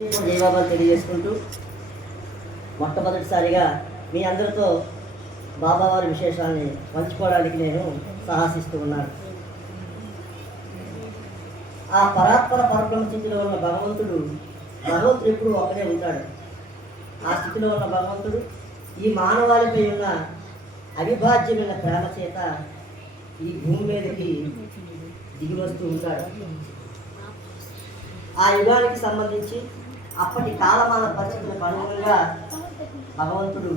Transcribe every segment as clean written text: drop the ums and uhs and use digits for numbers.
జయబాబాలు తెలియజేసుకుంటూ మొట్టమొదటిసారిగా మీ అందరితో బాబావారి విశేషాన్ని పంచుకోవడానికి నేను సాహసిస్తూ ఉన్నాను. ఆ పరాత్పర పరబ్రహ్మ స్థితిలో ఉన్న భగవంతుడు ఎప్పుడు ఒక్కడే ఉంటాడు. ఆ స్థితిలో ఉన్న భగవంతుడు ఈ మానవాళిపై ఉన్న అవిభాజ్యమైన ప్రేమ చేత ఈ భూమి మీదకి దిగి వస్తూ ఉంటాడు. ఆ యుగానికి సంబంధించి అప్పటి కాలమాన పరిస్థితులకు అనుగుణంగా భగవంతుడు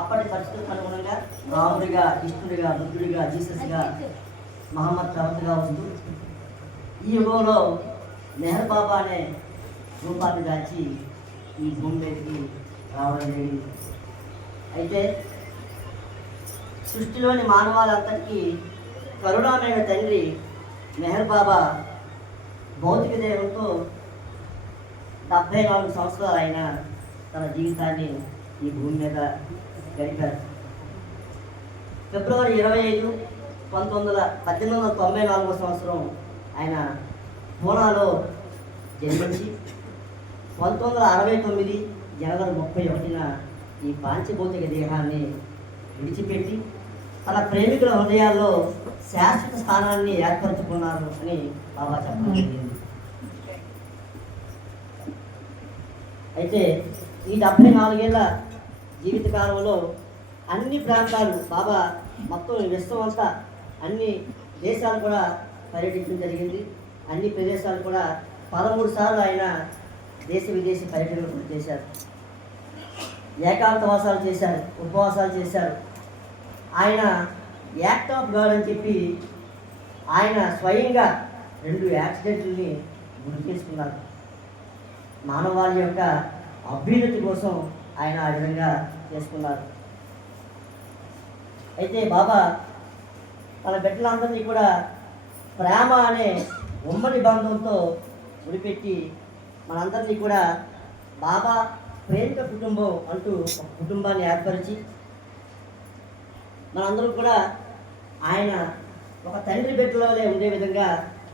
అప్పటి పరిస్థితులకు అనుగుణంగా రాముడిగా, కృష్ణుడిగా, బుద్ధుడిగా, జీసస్గా, మహమ్మద్ ప్రవక్తగా వస్తూ ఈ యుగంలో మెహర్ బాబా అనే రూపాన్ని దాచి ఈ భూమి మీదకి రావడం జరిగింది. అయితే సృష్టిలోని మానవాళంతటికీ కరుణామైన తండ్రి మెహర్ బాబా భౌతిక దేవంతో 74 సంవత్సరాలు ఆయన తన జీవితాన్ని ఈ భూమి మీద గడిపారు. ఫిబ్రవరి 25, 1894 సంవత్సరం ఆయన పూనాలో జన్మించి 1969 జనవరి 31న ఈ పాంచభౌతిక దేహాన్ని విడిచిపెట్టి తన ప్రేమికుల హృదయాల్లో శాశ్వత స్థానాన్ని ఏర్పరచుకున్నారు అని బాబా చెప్పడం జరిగింది. అయితే ఈ 74 ఏళ్ళ జీవితకాలంలో అన్ని ప్రాంతాలు బాబా మొత్తం విశ్వం అంతా అన్ని దేశాలు కూడా పర్యటించడం జరిగింది. అన్ని ప్రదేశాలు కూడా 13 సార్లు ఆయన దేశ విదేశీ పర్యటనలు కూడా చేశారు. ఏకాంతవాసాలు చేశారు, ఉపవాసాలు చేశారు. ఆయన యాక్ట్ ఆఫ్ గాడ్ అని చెప్పి ఆయన స్వయంగా 2 యాక్సిడెంట్లని గురి చేసుకున్నారు. మానవాళి యొక్క అభ్యున్నతి కోసం ఆయన ఆ విధంగా చేసుకున్నారు. అయితే బాబా తన బిడ్డలందరినీ కూడా ప్రేమ అనే ఉమ్మడి బంధంతో ముడిపెట్టి మనందరినీ కూడా బాబా ప్రేమిక కుటుంబం అంటూ ఒక కుటుంబాన్ని ఏర్పరిచి మనందరం కూడా ఆయన ఒక తండ్రి బిడ్డలోనే ఉండే విధంగా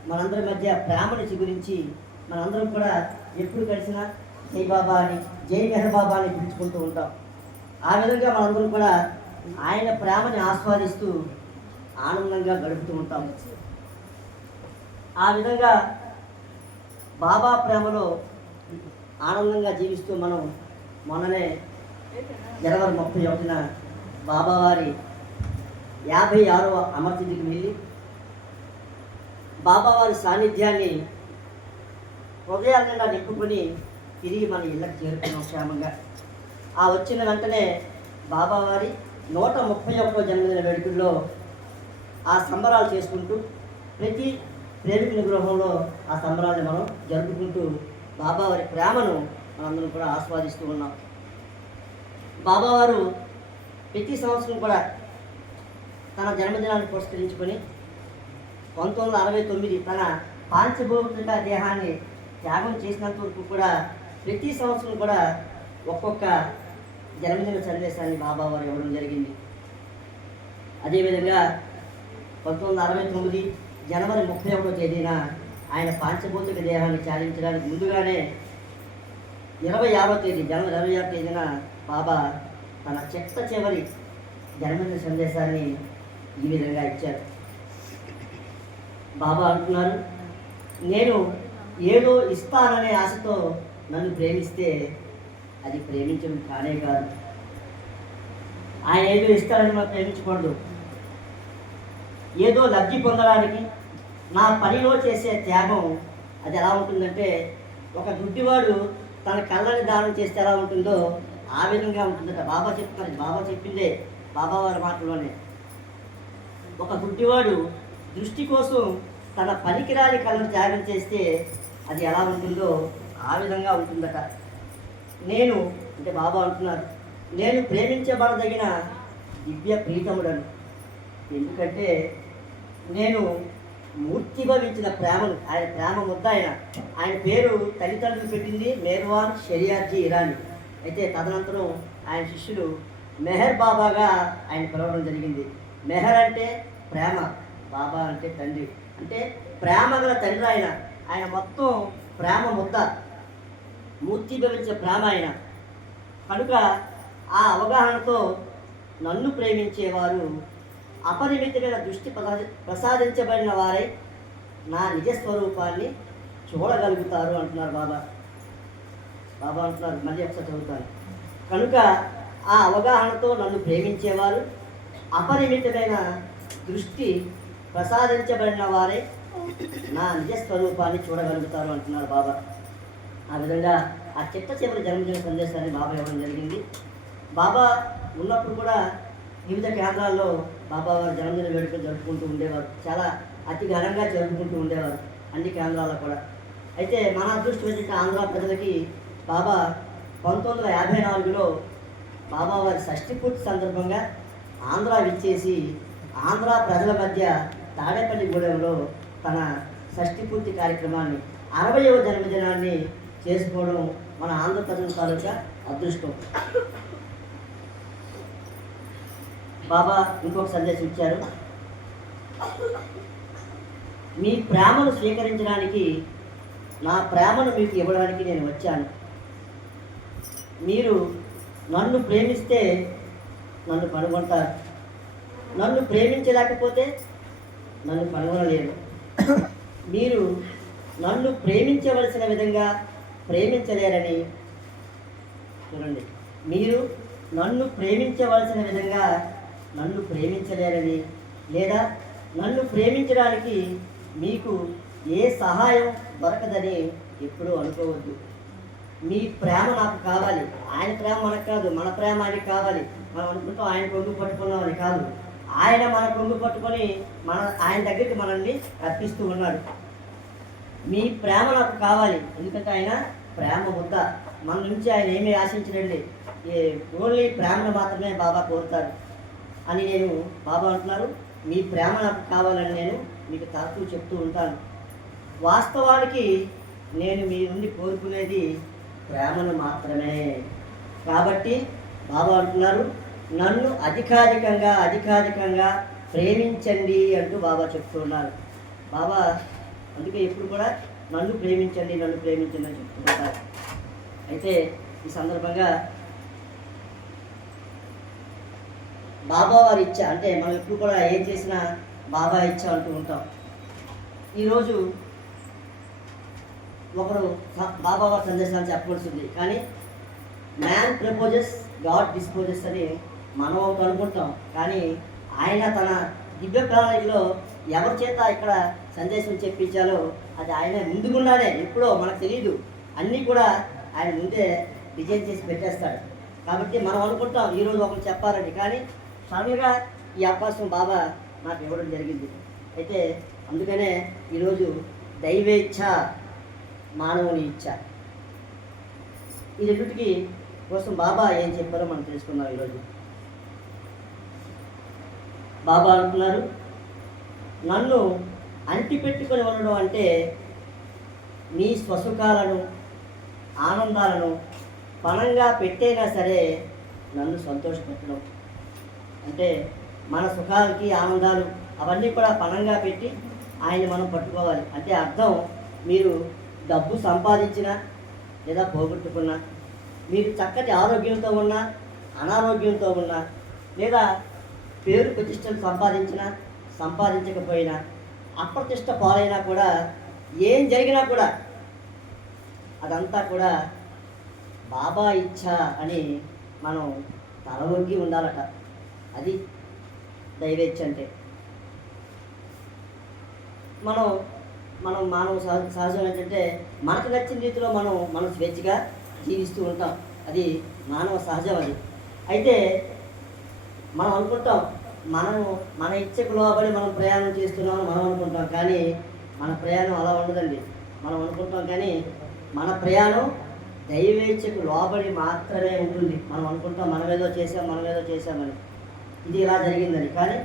మనందరి మధ్య ప్రేమని చిగురించి మనందరం కూడా ఎప్పుడు కలిసినా జై బాబా అని, జై మెహర్ బాబా అని పిలుచుకుంటూ ఉంటాం. ఆ విధంగా మనందరం కూడా ఆయన ప్రేమని ఆస్వాదిస్తూ ఆనందంగా గడుపుతూ ఉంటాం. ఆ విధంగా బాబా ప్రేమలో ఆనందంగా జీవిస్తూ మనం మొన్ననే జనవరి 31న బాబావారి 56వ అమర్తిథికి వెళ్ళి బాబావారి సాన్నిధ్యాన్ని హృదయాలను నింపుకొని తిరిగి మన ఇళ్ళకి చేరుకున్నాం క్షేమంగా. ఆ వచ్చిన వెంటనే బాబావారి 131వ జన్మదిన వేడుకల్లో ఆ సంబరాలు చేసుకుంటూ ప్రతి ప్రేమికుని గృహంలో ఆ సంబరాలను మనం జరుపుకుంటూ బాబావారి ప్రేమను మనందరం కూడా ఆస్వాదిస్తూ ఉన్నాం. బాబావారు ప్రతి సంవత్సరం కూడా తన జన్మదినాన్ని పురస్కరించుకొని 1969 తన పాంచభౌతిక దేహాన్ని త్యాగం చేసినంత వరకు కూడా ప్రతి సంవత్సరం కూడా ఒక్కొక్క జన్మదిన సందేశాన్ని బాబావారు ఇవ్వడం జరిగింది. అదేవిధంగా 1969 జనవరి 31వ తేదీన ఆయన పాంచభౌతిక దేహాన్ని త్యాగించడానికి ముందుగానే 26వ తేదీ జనవరి 26వ తేదీన బాబా తన చివరి జన్మదిన సందేశాన్ని ఈ విధంగా ఇచ్చారు. బాబా అంటున్నారు, నేను ఏదో ఇస్తాననే ఆశతో నన్ను ప్రేమిస్తే అది ప్రేమించడం కానే కాదు. ఆయన ఏదో ఇస్తారని మనం ప్రేమించకూడదు. ఏదో లబ్ధి పొందడానికి నా పనిలో చేసే త్యాగం అది ఎలా ఉంటుందంటే, ఒక గుడ్డివాడు తన కళ్ళని దానం చేస్తే ఎలా ఉంటుందో ఆ విధంగా ఉంటుందట. బాబా చెప్తున్నారు, బాబా చెప్పిందే బాబావారి మాటలోనే. ఒక గుడ్డివాడు దృష్టి కోసం తన పనికిరాని కళ్ళను త్యాగం చేస్తే అది ఎలా ఉంటుందో ఆ విధంగా ఉంటుందట. నేను అంటే బాబా అంటున్నారు, నేను ప్రేమించబడదగిన దివ్య ప్రీతముడను. ఎందుకంటే నేను మూర్తిభవించిన ప్రేమను, ఆయన ప్రేమ ముద్ద ఆయన పేరు తల్లిదండ్రులు పెట్టింది మెహర్వాన్ షరియార్జీ ఇరానీ. అయితే తదనంతరం ఆయన శిష్యులు మెహర్ బాబాగా ఆయన పిలవడం జరిగింది. మెహర్ అంటే ప్రేమ, బాబా అంటే తండ్రి, అంటే ప్రేమ గల తండ్రి ఆయన మొత్తం ప్రేమ ముద్ద. మూర్తిభవించే ప్రేమ ఆయన. కనుక ఆ అవగాహనతో నన్ను ప్రేమించేవారు అపరిమితమైన దృష్టి ప్రసాదించబడిన వారై నా నిజస్వరూపాన్ని చూడగలుగుతారు అంటున్నారు బాబా. బాబా అంటున్నారు, మళ్ళీ ఒకసారి చదువుతాను. కనుక ఆ అవగాహనతో నన్ను ప్రేమించేవారు అపరిమితమైన దృష్టి ప్రసాదించబడిన వారే నా నిజస్వరూపాన్ని చూడగలుగుతారు అంటున్నారు బాబా. ఆ విధంగా ఆ చిట్ట చివరి జన్మదిన సందేశాన్ని బాబా ఇవ్వడం జరిగింది. బాబా ఉన్నప్పుడు కూడా వివిధ కేంద్రాల్లో బాబా వారి జన్మదిన వేడుకలు జరుపుకుంటూ ఉండేవారు. చాలా అతి ఘనంగా జరుపుకుంటూ ఉండేవారు అన్ని కేంద్రాల్లో కూడా. అయితే మన అదృష్టం ఏంటంటే ఆంధ్ర ప్రజలకి బాబా 1954లో బాబా వారి షష్ఠి పూర్తి సందర్భంగా ఆంధ్ర విచ్చేసి ఆంధ్ర ప్రజల మధ్య తాడేపల్లిగూడెంలో తన షష్ఠి పూర్తి కార్యక్రమాన్ని 60వ జన్మదినాన్ని చేసుకోవడం మన ఆంధ్ర ప్రజల తాలూకా అదృష్టం. బాబా ఇంకొక సందేశం ఇచ్చారు. మీ ప్రేమను స్వీకరించడానికి, నా ప్రేమను మీకు ఇవ్వడానికి నేను వచ్చాను. మీరు నన్ను ప్రేమిస్తే నన్ను కనుగొంటారు, నన్ను ప్రేమించలేకపోతే నన్ను కనుగొనలేరు. మీరు నన్ను ప్రేమించవలసిన విధంగా ప్రేమించలేరని, చూడండి, మీరు నన్ను ప్రేమించవలసిన విధంగా నన్ను ప్రేమించలేరని, లేదా నన్ను ప్రేమించడానికి మీకు ఏ సహాయం దొరకదని ఎప్పుడూ అనుకోవద్దు. మీ ప్రేమ నాకు కావాలి. ఆయన ప్రేమ మనకు కాదు, మన ప్రేమ ఆయనకి కావాలి. మనం అనుకుంటాం ఆయన కొంగు పట్టుకున్నామని కాదు, ఆయన మన కొంగు పట్టుకొని ఆయన దగ్గరికి మనల్ని అర్పిస్తూ ఉన్నాడు. మీ ప్రేమ నాకు కావాలి, ఎందుకంటే ఆయన ప్రేమ ముద్ద. మన నుంచి ఆయన ఏమీ ఆశించడండి, ఓన్లీ ప్రేమను మాత్రమే బాబా కోరుతారు అని నేను బాబా అంటున్నారు. మీ ప్రేమ నాకు కావాలని నేను మీకు తరచూ చెప్తూ ఉంటాను. వాస్తవానికి నేను మీ నుండి కోరుకునేది ప్రేమను మాత్రమే. కాబట్టి బాబా అంటున్నారు, నన్ను అధికాధికంగా ప్రేమించండి అంటూ బాబా చెప్తున్నారు. బాబా అందుకే ఎప్పుడు కూడా నన్ను ప్రేమించండి అని చెప్తుంటారు. అయితే ఈ సందర్భంగా బాబా వారి ఇచ్చ, అంటే మనం ఎప్పుడు కూడా ఏం చేసినా బాబా ఇచ్చ అంటూ ఉంటాం. ఈరోజు ఒకరు బాబా వారి సందేశాన్ని చెప్పవలసింది, కానీ మ్యాన్ ప్రపోజెస్ గాడ్ డిస్పోజెస్ అని మనం ఒకటి అనుకుంటాం. కానీ ఆయన తన దివ్య ప్రణాళికలో ఎవరి చేత ఇక్కడ సందేశం చెప్పించాలో అది ఆయన ముందుగుండానే, ఎప్పుడో మనకు తెలియదు, అన్నీ కూడా ఆయన ముందే డిజైన్ చేసి పెట్టేస్తాడు. కాబట్టి మనం అనుకుంటాం ఈరోజు ఒకరు చెప్పాలని, కానీ సడన్గా ఈ అవకాశం బాబా నాకు ఇవ్వడం జరిగింది. అయితే అందుకనే ఈరోజు దైవేచ్ఛ, మానవుని ఇచ్ఛ, ఈ రెండింటికి కోసం బాబా ఏం చెప్పారో మనం తెలుసుకుందాం ఈరోజు. బాబా అంటున్నారు, నన్ను అంటిపెట్టుకొని ఉండడం అంటే మీ స్వసుఖాలను ఆనందాలను పణంగా పెట్టైనా సరే నన్ను సంతోషపెట్టడం. అంటే మన సుఖాలకి ఆనందాలు అవన్నీ కూడా పణంగా పెట్టి ఆయన్ని మనం పట్టుకోవాలి. అంటే అర్థం, మీరు డబ్బు సంపాదించినా లేదా పోగొట్టుకున్నా, మీరు చక్కటి ఆరోగ్యంతో ఉన్నా అనారోగ్యంతో ఉన్నా, లేదా పేరు ప్రతిష్టలు సంపాదించినా సంపాదించకపోయినా, అప్రతిష్ట పాలైనా కూడా, ఏం జరిగినా కూడా అదంతా కూడా బాబా ఇచ్చ అని మనం తలవొగ్గి ఉండాలట. అది దైవేచ్ఛ అంటే. మనం మానవ సహజం ఏంటంటే మనకు నచ్చిన రీతిలో మనం స్వేచ్ఛగా జీవిస్తూ ఉంటాం. అది మానవ సహజం. అది అయితే మనం అనుకుంటాం మన ఇచ్చకు లోబడి మనం ప్రయాణం చేస్తున్నామని మనం అనుకుంటాం, కానీ మన ప్రయాణం అలా ఉండదండి. మనం అనుకుంటాం కానీ మన ప్రయాణం దైవేచ్ఛకు లోబడి మాత్రమే ఉంటుంది. మనం అనుకుంటాం మనమేదో చేసామని, ఇది ఇలా జరిగిందని, కానీ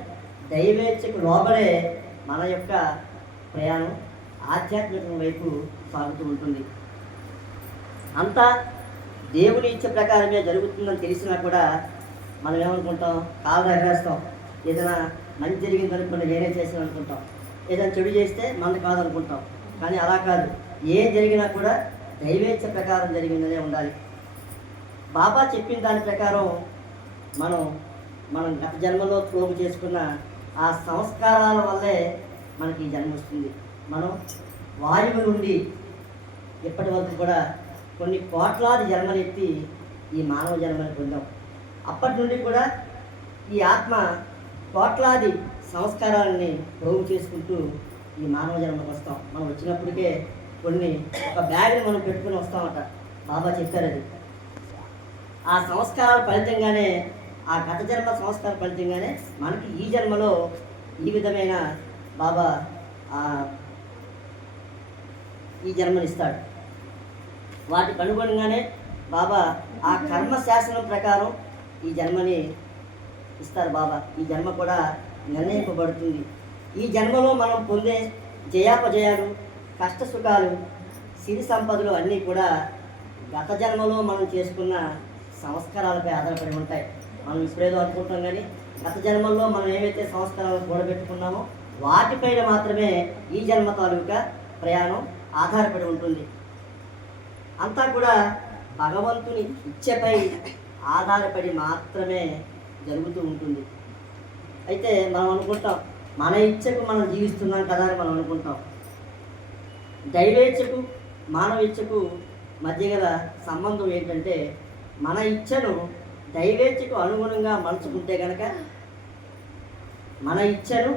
దైవేచ్ఛకు లోబడే మన యొక్క ప్రయాణం ఆధ్యాత్మికం వైపు సాగుతూ ఉంటుంది. అంతా దేవుని ఇచ్చ ప్రకారమే జరుగుతుందని తెలిసినా కూడా మనం ఏమనుకుంటాం, కాళ్ళు ఎగరేస్తాం. ఏదైనా మంచి జరిగిందనుకోండి నేనే చేసాను అనుకుంటాం, ఏదైనా చెడు చేస్తే మనది కాదనుకుంటాం. కానీ అలా కాదు, ఏం జరిగినా కూడా దైవేచ్ఛ ప్రకారం జరిగిందనే ఉండాలి. బాబా చెప్పిన దాని ప్రకారం మనం మనం గత జన్మలో ప్రోగు చేసుకున్న ఆ సంస్కారాల వల్లే మనకి ఈ జన్మ వస్తుంది. మనం వాయువు నుండి ఇప్పటి వరకు కూడా కొన్ని కోట్లాది జన్మలెత్తి ఈ మానవ జన్మని పొందాం. అప్పటి నుండి కూడా ఈ ఆత్మ కోట్లాది సంస్కారాలని ప్రోగు చేసుకుంటూ ఈ మానవ జన్మకు వస్తాం. మనం వచ్చినప్పటికే కొన్ని ఒక బ్యాగ్ని మనం పెట్టుకుని వస్తామట. బాబా చెప్పారు అది. ఆ సంస్కారాల ఫలితంగానే, ఆ గత జన్మ సంస్కార ఫలితంగానే మనకి ఈ జన్మలో ఈ విధమైన బాబా ఈ జన్మనిస్తాడు. వాటికి అనుగుణంగానే బాబా ఆ కర్మ శాసనం ప్రకారం ఈ జన్మని ఇస్తారు బాబా. ఈ జన్మ కూడా నిర్ణయింపబడుతుంది. ఈ జన్మలో మనం పొందే జయాపజయాలు, కష్ట సుఖాలు, సిరి సంపదలు అన్నీ కూడా గత జన్మలో మనం చేసుకున్న సంస్కారాలపై ఆధారపడి ఉంటాయి. మనం ఇప్పుడేదో అనుకుంటాం, కానీ గత జన్మల్లో మనం ఏవైతే సంస్కారాలు కూడబెట్టుకున్నామో వాటిపైన మాత్రమే ఈ జన్మ తాలూకా ప్రయాణం ఆధారపడి ఉంటుంది. అంతా కూడా భగవంతుని ఇచ్ఛపై ఆధారపడి మాత్రమే జరుగుతూ ఉంటుంది. అయితే మనం అనుకుంటాం, మన ఇచ్ఛకు మనం జీవిస్తున్నాం కదా అని మనం అనుకుంటాం. దైవేచ్ఛకు మానవ ఇచ్ఛకు మధ్య గల సంబంధం ఏంటంటే, మన ఇచ్ఛను దైవేచ్ఛకు అనుగుణంగా మలుచుకుంటే కనుక, మన ఇచ్ఛను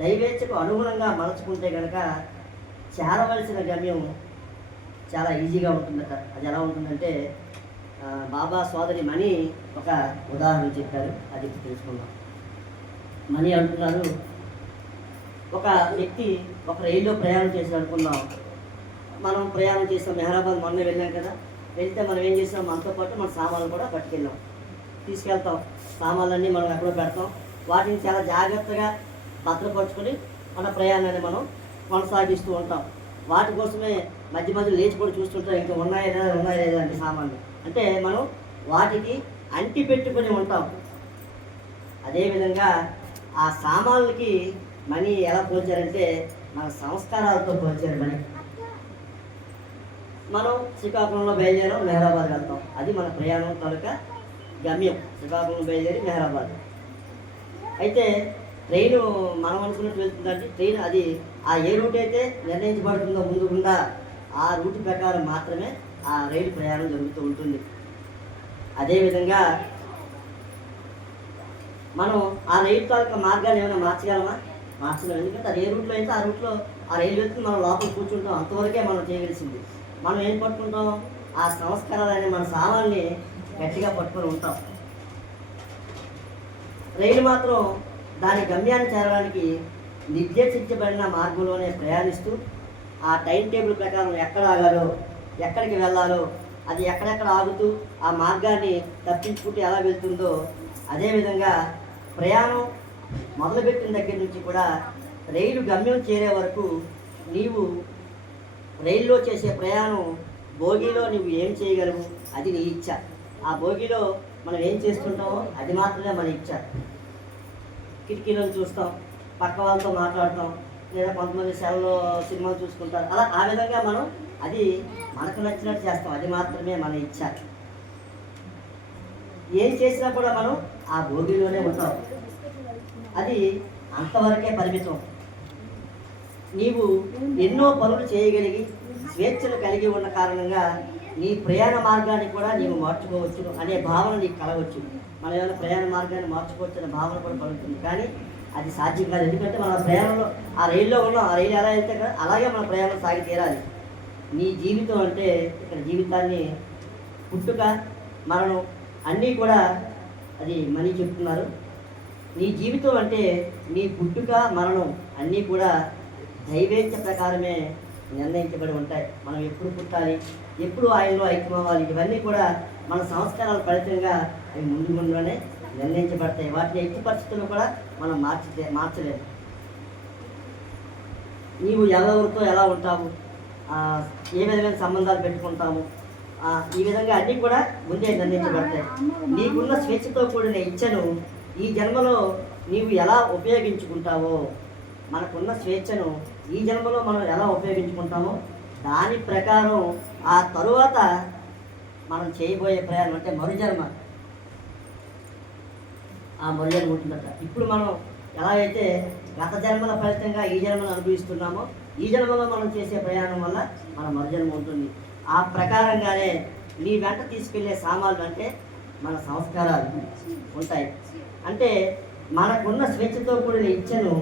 దైవేచ్ఛకు అనుగుణంగా మలుచుకుంటే కనుక చేరవలసిన గమ్యం చాలా ఈజీగా ఉంటుందట. అది ఎలా ఉంటుందంటే, బాబా సోదరి మణి ఒక ఉదాహరణ చెప్పారు, అది తెలుసుకుందాం. మణి అంటున్నారు, ఒక వ్యక్తి ఒక రైల్లో ప్రయాణం చేసి అనుకున్నాం. మనం ప్రయాణం చేసాం, మెహరాబాద్ మొన్న వెళ్ళాం కదా. వెళ్తే మనం ఏం చేసాం, మనతో పాటు మన సామాన్లు కూడా పట్టుకెళ్ళాం, తీసుకెళ్తాం. సామాన్లన్నీ మనం ఎక్కడో పెడతాం. వాటిని చాలా జాగ్రత్తగా భద్రపరుచుకొని మన ప్రయాణాన్ని మనం కొనసాగిస్తూ ఉంటాం. వాటి కోసమే మధ్య మధ్య లేచి కూడా చూస్తుంటాం, ఇంకా ఉన్నాయా లేదా అంటే సామాన్లు. అంటే మనం వాటికి అంటి పెట్టుకొని ఉంటాం. అదేవిధంగా ఆ సామాన్లకి మనీ ఎలా పోల్చారంటే, మన సంస్కారాలతో పోల్చారు మనీ. మనం శ్రీకాకుళంలో బయలుదేరాం, మెహరాబాద్ వెళ్తాం. అది మన ప్రయాణం తాలూకా గమ్యం. శ్రీకాకుళం బయలుదేరి మెహరాబాద్. అయితే ట్రైను మనం అనుకున్నట్టు వెళ్తుందంటే, ట్రైన్ అది ఆ ఏ రూట్ అయితే నిర్ణయించబడుతుందో ముందుకుండా ఆ రూట్ ప్రకారం మాత్రమే ఆ రైలు ప్రయాణం జరుగుతూ ఉంటుంది. అదేవిధంగా మనం ఆ రైలు తాలూకా మార్గాన్ని ఏమైనా మార్చగలమా? మార్చలేము. ఎందుకంటే అది ఏ రూట్లో అయితే ఆ రూట్లో ఆ రైలు వెళ్తుంది, మనం లోపల కూర్చుంటాం. అంతవరకే మనం చేయవలసింది. మనం ఏం పట్టుకుంటాం, ఆ సంస్కారాలనే మన సామాన్ని గట్టిగా పట్టుకొని ఉంటాం. రైలు మాత్రం దాని గమ్యాన్ని చేరడానికి నిర్దేశించబడిన మార్గంలోనే ప్రయాణిస్తూ ఆ టైం టేబుల్ ప్రకారం ఎక్కడ ఆగాలో, ఎక్కడికి వెళ్ళాలో, అది ఎక్కడెక్కడ ఆగుతూ ఆ మార్గాన్ని తప్పించుకుంటూ ఎలా వెళ్తుందో, అదేవిధంగా ప్రయాణం మొదలుపెట్టిన దగ్గర నుంచి కూడా రైలు గమ్యం చేరే వరకు నీవు రైల్లో చేసే ప్రయాణం భోగిలో నువ్వు ఏం చేయగలవు, అది నీ ఇచ్చ. ఆ భోగిలో మనం ఏం చేస్తుంటామో అది మాత్రమే మన ఇచ్చ. కిటికీలను చూస్తాం, పక్క వాళ్ళతో మాట్లాడతాం, లేదా కొంతమంది సెల్లో సినిమాలు చూసుకుంటారు. అలా ఆ విధంగా మనం అది మనకు నచ్చినట్టు చేస్తాం. అది మాత్రమే మన ఇచ్చ. ఏం చేసినా కూడా మనం ఆ భోగిలోనే ఉంటాం. అది అంతవరకే పరిమితం. నీవు ఎన్నో పనులు చేయగలిగి స్వేచ్ఛను కలిగి ఉన్న కారణంగా నీ ప్రయాణ మార్గాన్ని కూడా నీవు మార్చుకోవచ్చు అనే భావన నీకు కలవచ్చు. మన ఏమైనా ప్రయాణ మార్గాన్ని మార్చుకోవచ్చు అనే భావన కూడా కలుగుతుంది. కానీ అది సాధ్యం కాదు. ఎందుకంటే మన ప్రయాణంలో ఆ రైల్లో ఉన్నాం, ఆ రైలు ఎలా వెళ్తే కదా అలాగే మన ప్రయాణం సాగి తీరాలి. నీ జీవితం అంటే ఇక్కడ జీవితాన్ని పుట్టుక మరణం అన్నీ కూడా అది మనీ చెప్తున్నారు. నీ జీవితం అంటే నీ పుట్టుక మరణం అన్నీ కూడా దైవేచ్ఛ ప్రకారమే నిర్ణయించబడి ఉంటాయి. మనం ఎప్పుడు పుట్టాలి, ఎప్పుడు ఆయనలో ఐక్యమవ్వాలి, ఇవన్నీ కూడా మన సంస్కారాల ఫలితంగా అవి ముందు ముందులోనే నిర్ణయించబడతాయి. వాటిని ఎట్టి పరిస్థితుల్లో కూడా మనం మార్చలేము. నీవు ఎవరెవరితో ఎలా ఉంటావు, ఏ విధమైన సంబంధాలు పెట్టుకుంటాము, ఈ విధంగా అన్నీ కూడా ముందే నిర్ణయించబడతాయి. నీకున్న స్వేచ్ఛతో కూడిన ఇచ్చను ఈ జన్మలో నీవు ఎలా ఉపయోగించుకుంటావో, మనకున్న స్వేచ్ఛను ఈ జన్మలో మనం ఎలా ఉపయోగించుకుంటామో దాని ప్రకారం ఆ తరువాత మనం చేయబోయే ప్రయాణం అంటే మరుజన్మ, ఆ మరుజన్మ ఉంటుందట. ఇప్పుడు మనం ఎలా అయితే గత జన్మల ఫలితంగా ఈ జన్మను అనుభవిస్తున్నామో, ఈ జన్మలో మనం చేసే ప్రయాణం వల్ల మన మరుజన్మ ఉంటుంది. ఆ ప్రకారంగానే నీ వెంట తీసుకెళ్లే సామాన్లు అంటే మన సంస్కారాలు ఉంటాయి. అంటే మనకున్న స్వేచ్ఛతో కూడిన ఇచ్ఛను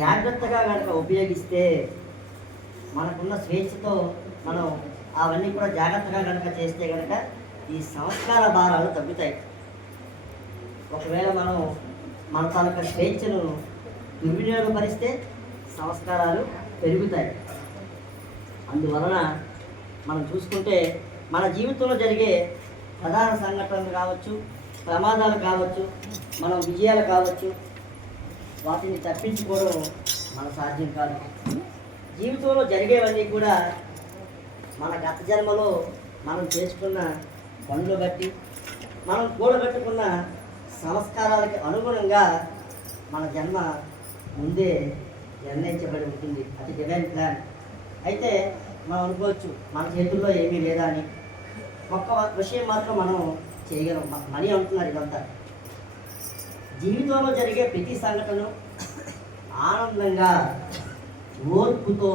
జాగ్రత్తగా కనుక ఉపయోగిస్తే, మనకున్న స్వేచ్ఛతో మనం అవన్నీ కూడా జాగ్రత్తగా కనుక చేస్తే కనుక ఈ సంస్కార భారాలు తగ్గుతాయి. ఒకవేళ మనం మన తాలూకా స్వేచ్ఛను దుర్వినియోగపరిస్తే సంస్కారాలు పెరుగుతాయి. అందువలన మనం చూసుకుంటే మన జీవితంలో జరిగే ప్రధాన సంఘటనలు కావచ్చు, ప్రమాదాలు కావచ్చు, మనం విజయాలు కావచ్చు, వాటిని తప్పించుకోవడం మన సాధ్యం కాదు. జీవితంలో జరిగేవన్నీ కూడా మన గత జన్మలో మనం చేసుకున్న పనులు బట్టి, మనం కూడబెట్టుకున్న సంస్కారాలకి అనుగుణంగా మన జన్మ ముందే నిర్ణయించబడి ఉంటుంది. అది డివైన్ ప్లాన్. అయితే మనం అనుకోవచ్చు మన చేతుల్లో ఏమీ లేదా అని. ఒక్క విషయం మాత్రం మనం చేయగలం. మనీ అంటున్నారు ఇదంతా. జీవితంలో జరిగే ప్రతి సంఘటన ఆనందంగా ఓర్పుతో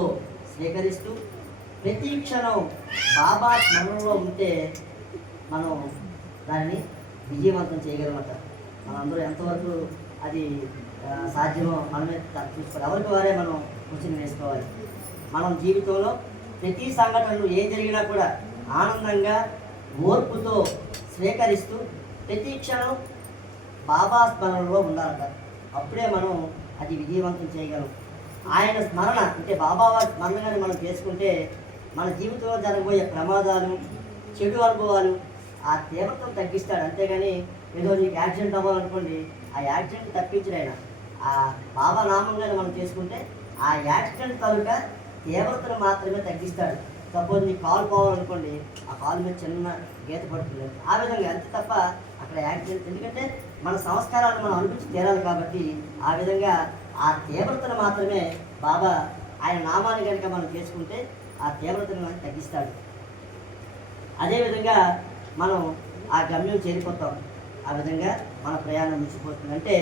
స్వీకరిస్తూ ప్రతి క్షణం బాబా స్మరణలో ఉంటే మనం దాన్ని విజయవంతం చేయగలమట. మనందరూ ఎంతవరకు అది సాధ్యమో మనమే చూసుకోవాలి. ఎవరికి వారే మనం కూర్చొని వేసుకోవాలి. మనం జీవితంలో ప్రతి సంఘటనలు ఏం జరిగినా కూడా ఆనందంగా ఓర్పుతో స్వీకరిస్తూ ప్రతి క్షణం బాబా స్మరణలో ఉండాలట. అప్పుడే మనం అది విజయవంతం చేయగలం. ఆయన స్మరణ అంటే బాబా స్మరణగానే మనం చేసుకుంటే మన జీవితంలో జరగబోయే ప్రమాదాలు, చెడు అనుభవాలు ఆ తీవ్రతను తగ్గిస్తాడు. అంతేగాని ఏదో నీకు యాక్సిడెంట్ అవ్వాలనుకోండి, ఆ యాక్సిడెంట్ తప్పించిన ఆయన ఆ బాబా నామంగానే మనం చేసుకుంటే ఆ యాక్సిడెంట్ తాలూకా తీవ్రతను మాత్రమే తగ్గిస్తాడు. సపోజ్ నీకు కాలు పోవాలనుకోండి, ఆ కాలు మీద చిన్న గీత పడుతుంది. ఆ విధంగా అంతే తప్ప అక్కడ యాక్సిడెంట్, ఎందుకంటే మన సంస్కారాలను మనం అనిపించి తీరాలి కాబట్టి ఆ విధంగా ఆ తీవ్రతను మాత్రమే బాబా ఆయన నామాన్ని కనుక మనం చేసుకుంటే ఆ తీవ్రతను మనం తగ్గిస్తాడు. అదేవిధంగా మనం ఆ గమ్యం చేరిపోతాం. ఆ విధంగా మన ప్రయాణం ముగిసిపోతుంది. అంటే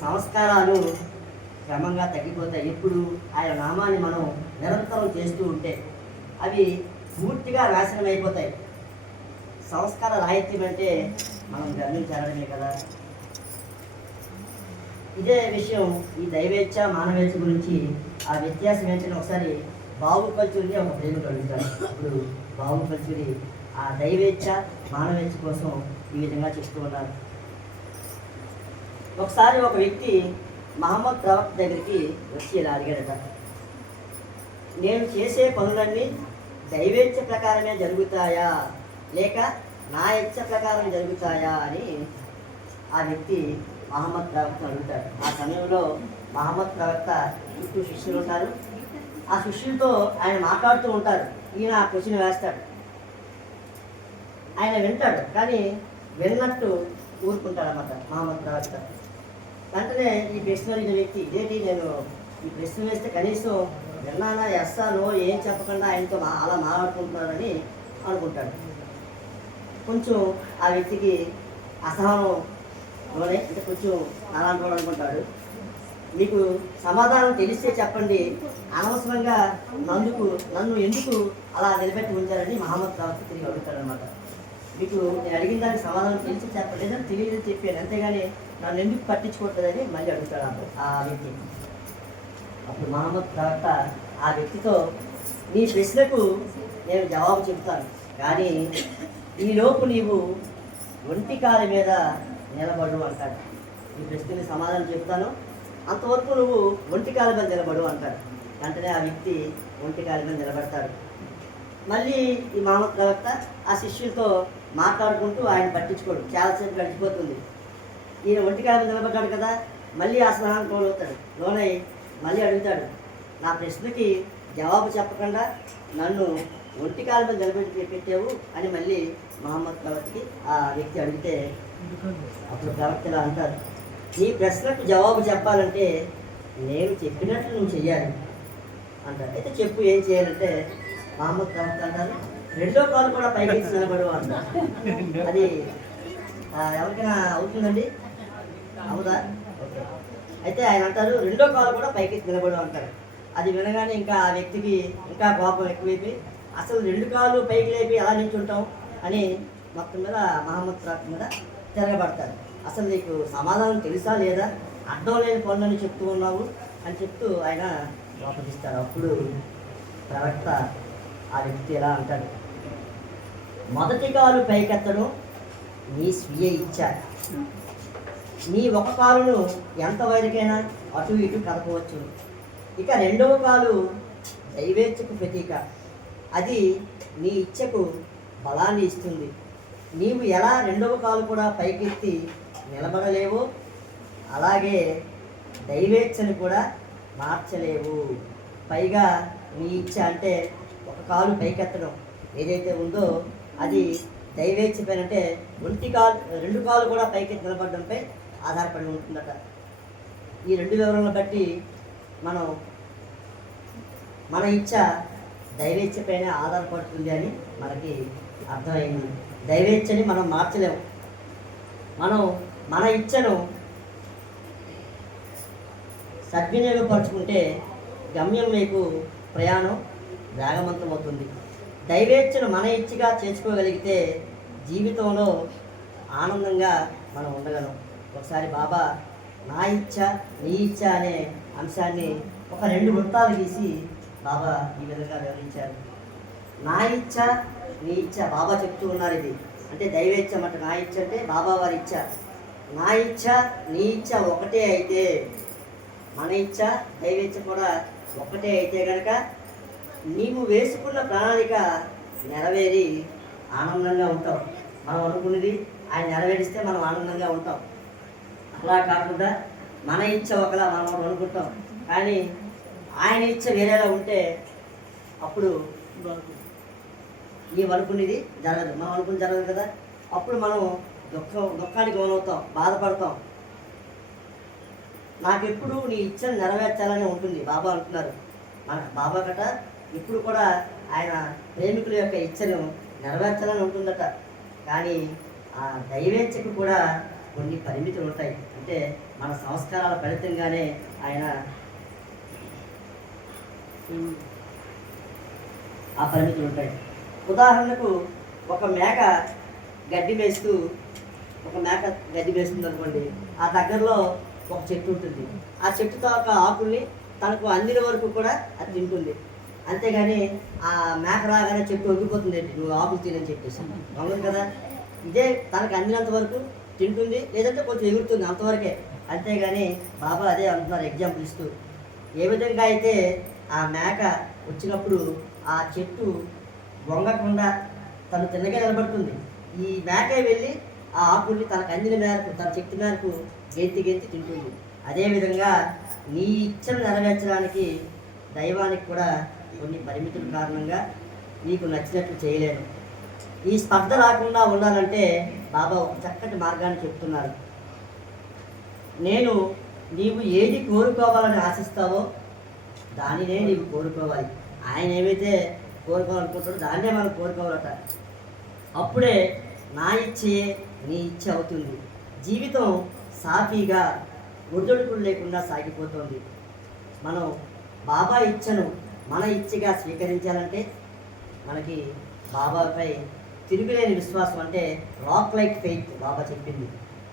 సంస్కారాలు క్రమంగా తగ్గిపోతాయి. ఎప్పుడు ఆయన నామాన్ని మనం నిరంతరం చేస్తూ ఉంటే అవి పూర్తిగా నాశనం అయిపోతాయి. సంస్కార రాహిత్యం అంటే మనం గమ్యం చేరడమే కదా. ఇదే విషయం ఈ దైవేచ్ఛ మానవేచ్ఛ గురించి ఆ వ్యత్యాసం ఏంటంటే ఒకసారి బాబు కల్చూరిని ఒక ప్రేమికుడు అడుగుతాడు. అప్పుడు బాబు కల్చూరి ఆ దైవేచ్ఛ మానవేచ్ఛ కోసం ఈ విధంగా చెప్తూ ఉన్నారు. ఒకసారి ఒక వ్యక్తి మహమ్మద్ ప్రవక్త దగ్గరికి వచ్చి ఇలా అడిగాడట, నేను చేసే పనులన్నీ దైవేచ్ఛ ప్రకారమే జరుగుతాయా లేక నా ఇచ్ఛ ప్రకారం జరుగుతాయా అని ఆ వ్యక్తి మహమ్మద్ ప్రవక్తను అడుగుతాడు. ఆ సమయంలో మహమ్మద్ ప్రవక్త చుట్టూ శిష్యులు ఉంటారు. ఆ శిష్యులతో ఆయన మాట్లాడుతూ ఉంటారు. ఈయన ఆ క్వశ్చన్ వేస్తాడు. ఆయన వింటాడు, కానీ విన్నట్టు ఊరుకుంటాడు అన్నమాట మహమ్మద్ ప్రవక్త. వెంటనే ఈ ప్రశ్న అడిగిన వ్యక్తి, ఇదేంటి నేను ఈ ప్రశ్న వేస్తే కనీసం విన్నానా ఎస్సా నో ఏం చెప్పకుండా ఆయనతో అలా మాట్లాడుకుంటున్నారని అనుకుంటాడు. కొంచెం ఆ వ్యక్తికి అసహనంలోనే, అంటే కొంచెం అలాంటి అనుకుంటాడు. మీకు సమాధానం తెలిస్తే చెప్పండి, అనవసరంగా నన్ను ఎందుకు అలా నిలబెట్టి ఉంచారని మహమ్మద్ ప్రవక్త తిరిగి అడుగుతాడు అనమాట. మీకు నేను అడిగిన దానికి సమాధానం తెలిసి చెప్పండి, లేదని తెలియదని చెప్పాను, అంతేగాని నన్ను ఎందుకు పట్టించుకోవట్లేదని మళ్ళీ అడుగుతాడు ఆ వ్యక్తి. అప్పుడు మహమ్మద్ ప్రవక్త ఆ వ్యక్తితో, నీ ప్రశ్నకు నేను జవాబు చెప్తాను, కానీ ఈలోపు నీవు ఒంటి కాలి మీద నిలబడు అంటాడు. ఈ ప్రశ్నకి సమాధానం చెప్తాను, అంతవరకు నువ్వు ఒంటి కాలి మీద నిలబడు అంటాడు. వెంటనే ఆ వ్యక్తి ఒంటి కాలి మీద నిలబడతాడు. మళ్ళీ ఈ మహమ్మద్ ప్రవక్త ఆ శిష్యులతో మాట్లాడుకుంటూ ఆయన పట్టించుకోడు. చాలాసేపు గడిచిపోతుంది. ఈయన ఒంటి కాలి మీద నిలబడ్డాడు కదా, మళ్ళీ అసహనానికి లోనవుతాడు. లోనై మళ్ళీ అడుగుతాడు, నా ప్రశ్నకి జవాబు చెప్పకుండా నన్ను ఒంటి కాలి మీద నిలబెట్టి పెట్టావు అని మళ్ళీ మహమ్మద్ ప్రవక్తకి ఆ వ్యక్తి అడిగితే, అప్పుడు ప్రవక్తలా అంటారు, నీ ప్రశ్నకు జవాబు చెప్పాలంటే నేను చెప్పినట్లు నువ్వు చెయ్యాలి అంటారు. అయితే చెప్పు ఏం చేయాలంటే, మహమ్మద్ ప్రవక్త అంటారు రెండో కాలు కూడా పైకెత్తి నిలబడు అంటారు. అది ఎవరికైనా అవుతుందండి? అవుదా? ఓకే. అయితే ఆయన అంటారు రెండో కాలు కూడా పైకెత్తి నిలబడు అంటారు. అది వినగానే ఇంకా ఆ వ్యక్తికి ఇంకా కోపం ఎక్కువైపోయి అసలు రెండు కాళ్ళు పైకి లేపి ఎలా నిల్చుంటాం అని మొత్తం మీద మహమ్మద్ ప్రవక్త మీద తిరగబడతారు. అసలు నీకు సమాధానం తెలుసా లేదా, అర్థం లేని పనులని చెప్తూ ఉన్నావు అని చెప్తూ ఆయన వాపసిస్తారు. అప్పుడు ప్రవక్త ఆ వ్యక్తి ఎలా అంటాడు, మొదటి కాలు పైకెత్తడం నీ స్వీయ ఇచ్చ, నీ ఒక కాలును ఎంతవరకైనా అటు ఇటు కదపవచ్చు. ఇక రెండవ కాలు దైవేచ్ఛకు ప్రతీక, అది నీ ఇచ్చకు బలాన్ని ఇస్తుంది. నీవు ఎలా రెండవ కాలు కూడా పైకెత్తి నిలబడలేవో అలాగే దైవేచ్ఛను కూడా మార్చలేవు. పైగా నీ ఇచ్చ అంటే ఒక కాలు పైకెత్తడం ఏదైతే ఉందో అది దైవేచ్ఛ పైన అంటే రెండు కాలు కూడా పైకెత్తి నిలబడడంపై ఆధారపడి ఉంటుందట. ఈ రెండు వివరాలను బట్టి మన ఇచ్చ దైవేచ్ఛ పైన ఆధారపడుతుంది అని మనకి అర్థమైంది. దైవేచ్ఛని మనం మార్చలేము. మనం మన ఇచ్చను సద్వినియోగపరుచుకుంటే గమ్యం వైపు ప్రయాణం వేగవంతమవుతుంది. దైవేచ్ఛను మన ఇచ్చగా చేసుకోగలిగితే జీవితంలో ఆనందంగా మనం ఉండగలం. ఒకసారి బాబా నా ఇచ్చ నీ ఇచ్చ అనే అంశాన్ని ఒక 2 వృత్తాలు గీసి బాబా ఈ విధంగా వివరించారు. నా ఇచ్చ నీ ఇచ్చ బాబా చెప్తూ ఉన్నారు. ఇది అంటే దైవేచ్ఛ అంటే నా ఇచ్చ అంటే బాబా వారి ఇచ్చ. నా ఇచ్చ నీ ఇచ్చ ఒకటే అయితే, మన ఇచ్చ దైవేచ్ఛ కూడా ఒకటే అయితే కనుక నీవు వేసుకున్న ప్రణాళిక నెరవేరి ఆనందంగా ఉంటాం. మనం అనుకున్నది ఆయన నెరవేరిస్తే మనం ఆనందంగా ఉంటాం. అలా కాకుండా మన ఇచ్చ ఒకలా మనం అనుకుంటాం, కానీ ఆయన ఇచ్చ వేరేలా ఉంటే అప్పుడు అనుకునేది జరగదు, మనం అనుకుని జరగదు కదా. అప్పుడు మనం దుఃఖానికి లోనవుతాం, బాధపడతాం. నాకెప్పుడు నీ ఇచ్చను నెరవేర్చాలని ఉంటుంది బాబా అంటున్నారు. మన బాబా గట ఇప్పుడు కూడా ఆయన ప్రేమికుల యొక్క ఇచ్చను నెరవేర్చాలని ఉంటుందట. కానీ ఆ దైవేచ్ఛకు కూడా కొన్ని పరిమితులు ఉంటాయి. అంటే మన సంస్కారాల ఫలితంగానే ఆయన ఆ పరిమితులు ఉంటాయి. ఉదాహరణకు ఒక మేక గడ్డి మేస్తుంది అనుకోండి. ఆ దగ్గరలో ఒక చెట్టు ఉంటుంది. ఆ చెట్టు తాలూకా ఆకుల్ని తనకు అందిన వరకు కూడా అది తింటుంది. అంతేగాని ఆ మేక రాగానే చెట్టు వంగిపోతుంది, నువ్వు ఆకులు తినని చెప్పేసి అవును కదా. ఇదే తనకు అందినంత వరకు తింటుంది, లేదంటే కొంచెం ఎగురుతుంది, అంతవరకే. అంతేగాని బాబా అదే అంటున్నారు ఎగ్జాంపుల్ ఇస్తూ. ఏ విధంగా అయితే ఆ మేక వచ్చినప్పుడు ఆ చెట్టు వంగకుండా తను తిన్నగా నిలబడుతుంది, ఈ మేక వెళ్ళి ఆ ఆకుల్ని తనకు అందిన మేరకు తన శక్తి మేరకు గెంతి తింటుంది. అదేవిధంగా నీ ఇచ్చను నెరవేర్చడానికి దైవానికి కూడా కొన్ని పరిమితుల కారణంగా నీకు నచ్చినట్లు చేయలేను. ఈ స్పర్ధ రాకుండా ఉండాలంటే బాబా ఒక చక్కటి మార్గాన్ని చెప్తున్నారు. నీవు ఏది కోరుకోవాలని ఆశిస్తావో దానినే నీవు కోరుకోవాలి. ఆయన ఏమైతే కోరుకోవాలనుకుంటాడో దాన్నే మనం కోరుకోవాలట. అప్పుడే నా ఇచ్చే నీ ఇచ్చ అవుతుంది. జీవితం సాఫీగా ఒడిదొడుకులు లేకుండా సాగిపోతుంది. మనం బాబా ఇచ్చను మన ఇచ్చగా స్వీకరించాలంటే మనకి బాబాపై తిరుగులేని విశ్వాసం, అంటే రాక్ లైక్ ఫెయిత్ బాబా చెప్పింది.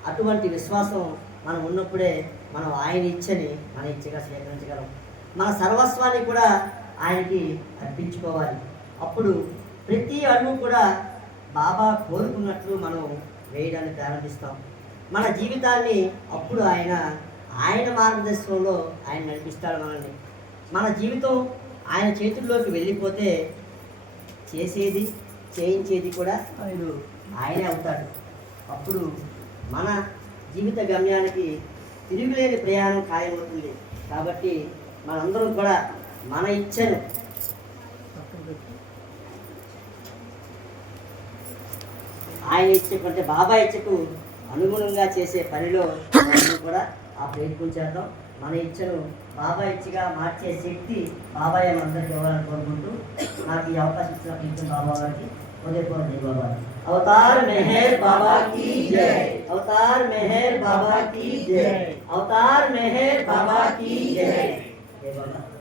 అటువంటి విశ్వాసం మనం ఉన్నప్పుడే మనం ఆయన ఇచ్చని మన ఇచ్చగా స్వీకరించగలం. మన సర్వస్వాన్ని కూడా ఆయనకి అర్పించుకోవాలి. అప్పుడు ప్రతి అడుగు కూడా బాబా కోరుకున్నట్లు మనం వేయడానికి ప్రారంభిస్తాం. మన జీవితాన్ని అప్పుడు ఆయన మార్గదర్శనంలో ఆయన నడిపిస్తాడు మనల్ని. మన జీవితం ఆయన చేతుల్లోకి వెళ్ళిపోతే చేసేది చేయించేది కూడా ఆయనే అవుతాడు. అప్పుడు మన జీవిత గమ్యానికి తిరుగులేని ప్రయాణం ఖాయమవుతుంది. కాబట్టి మనందరం కూడా మన ఇచ్చను ఆయన ఇచ్చకు అంటే బాబా ఇచ్చకు అనుగుణంగా చేసే పనిలో మనం కూడా ఆ ప్రయత్నం చేద్దాం. మన ఇచ్చను బాబా ఇచ్చిగా మార్చే శక్తి బాబాయ్ అందరికీ ఇవ్వాలని కోరుకుంటూ నాకు ఈ అవకాశం ఇచ్చిన బాబా గారికి హృదయపూర్వక బాబా अवतार मेहर बाबा की जय, अवतार मेहर बाबा की जय, अवतार मेहर बाबा की जय।